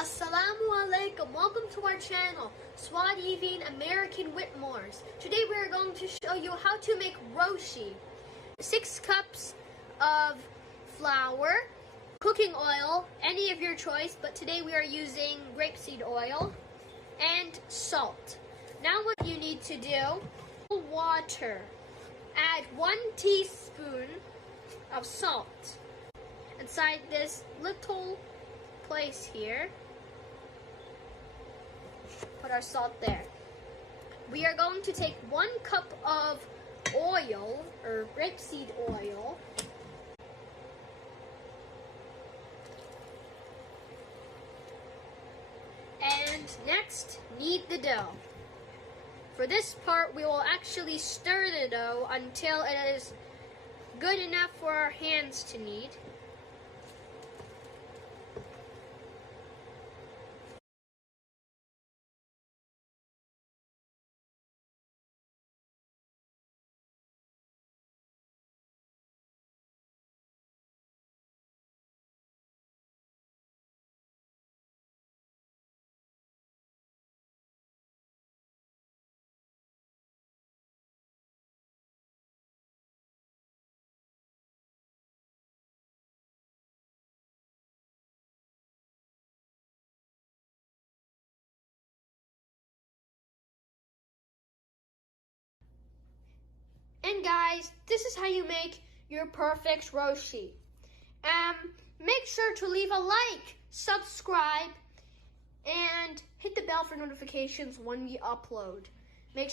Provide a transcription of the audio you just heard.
Assalamu alaikum. Welcome to our channel, Swadivine American Whitmores. Today we are going to show you how to make Roshi. 6 cups of flour, cooking oil, any of your choice, but today we are using grapeseed oil, and salt. Now what you need to do, water. Add 1 teaspoon of salt inside this little place here. Put our salt there. We are going to take 1 cup of oil, or grapeseed oil, and next knead the dough. For this part, we will actually stir the dough until it is good enough for our hands to knead. And guys, this is how you make your perfect Roshi. Make sure to leave a like, subscribe, and hit the bell for notifications when we upload. Make